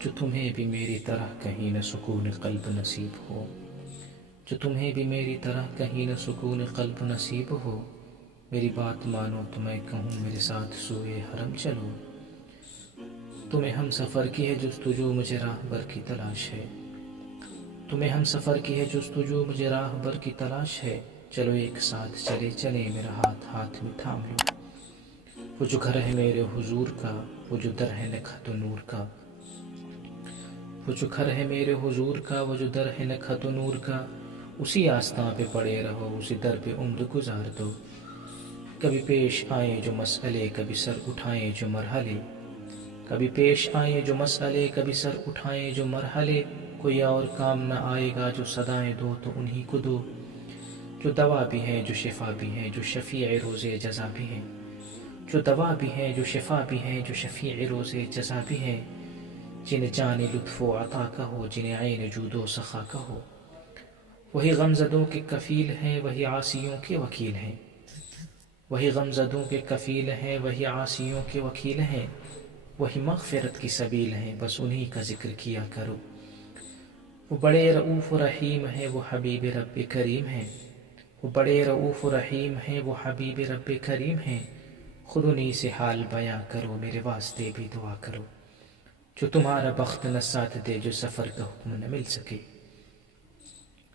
جو تمہیں بھی میری طرح کہیں نہ سکون قلب نصیب ہو، جو تمہیں بھی میری طرح کہیں نہ سکون قلب نصیب ہو، میری بات مانو تو میں کہوں میرے ساتھ سوئے حرم چلو۔ تمہیں ہم سفر کی ہے جستجو مجھے راہ بر کی تلاش ہے، تمہیں ہم سفر کی ہے جستجو مجھے راہ بر کی تلاش ہے، چلو ایک ساتھ چلے چلیں میرا ہاتھ ہاتھ میں تھام لو۔ وہ جو گھر ہے میرے حضور کا، وہ جو در ہے نکھت و نور کا، وہ جو گھر ہے میرے حضور کا، وہ جو در ہے نکھت و نور کا، اسی آستاں پہ پڑے رہو، اسی در پہ عمر گزار دو۔ کبھی پیش آئیں جو مسئلے، کبھی سر اٹھائیں جو مرحلے، کبھی پیش آئیں جو مسئلے، کبھی سر اٹھائیں جو مرحلے، کوئی اور کام نہ آئے گا جو صدائیں دو تو انہی کو دو، جو دوا بھی ہیں جو شفا بھی ہیں، جو شفیع روز جزا بھی ہیں، جو دوا بھی ہیں جو شفا بھی ہیں، جو شفیع روز جزا بھی ہیں، جنہیں جان لطف و عطا کہو، جنہیں عین جود و سخا کہو، وہی غمزدوں کے کفیل ہیں، وہی عاصیوں کے وکیل ہیں، وہی غمزدوں کے کفیل ہیں، وہی عاصیوں کے وکیل ہیں، وہی مغفرت کی سبیل ہیں، بس انہی کا ذکر کیا کرو۔ وہ بڑے رؤوف و رحیم ہیں، وہ حبیب رب کریم ہیں، وہ بڑے رؤوف و رحیم ہیں، وہ حبیب رب کریم ہیں، خود انہی سے حال بیاں کرو، میرے واسطے بھی دعا کرو۔ جو تمہارا بخت نہ ساتھ دے جو سفر کا حکم نہ مل سکے،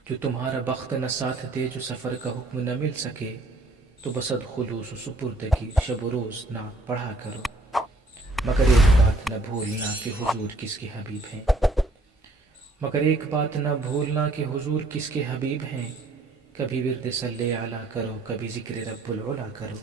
جو تمہارا بخت نہ ساتھ دے جو سفر کا حکم نہ مل سکے، تو بصد خلوص و سپردگی شب و روز نعت پڑھا کرو، مگر ایک بات نہ بھولنا کہ حضور کس کے حبیب ہیں، مگر ایک بات نہ بھولنا کہ حضور کس کے حبیب ہیں، کبھی ورد صلی علیہ کرو، کبھی ذکر رب العلا کرو۔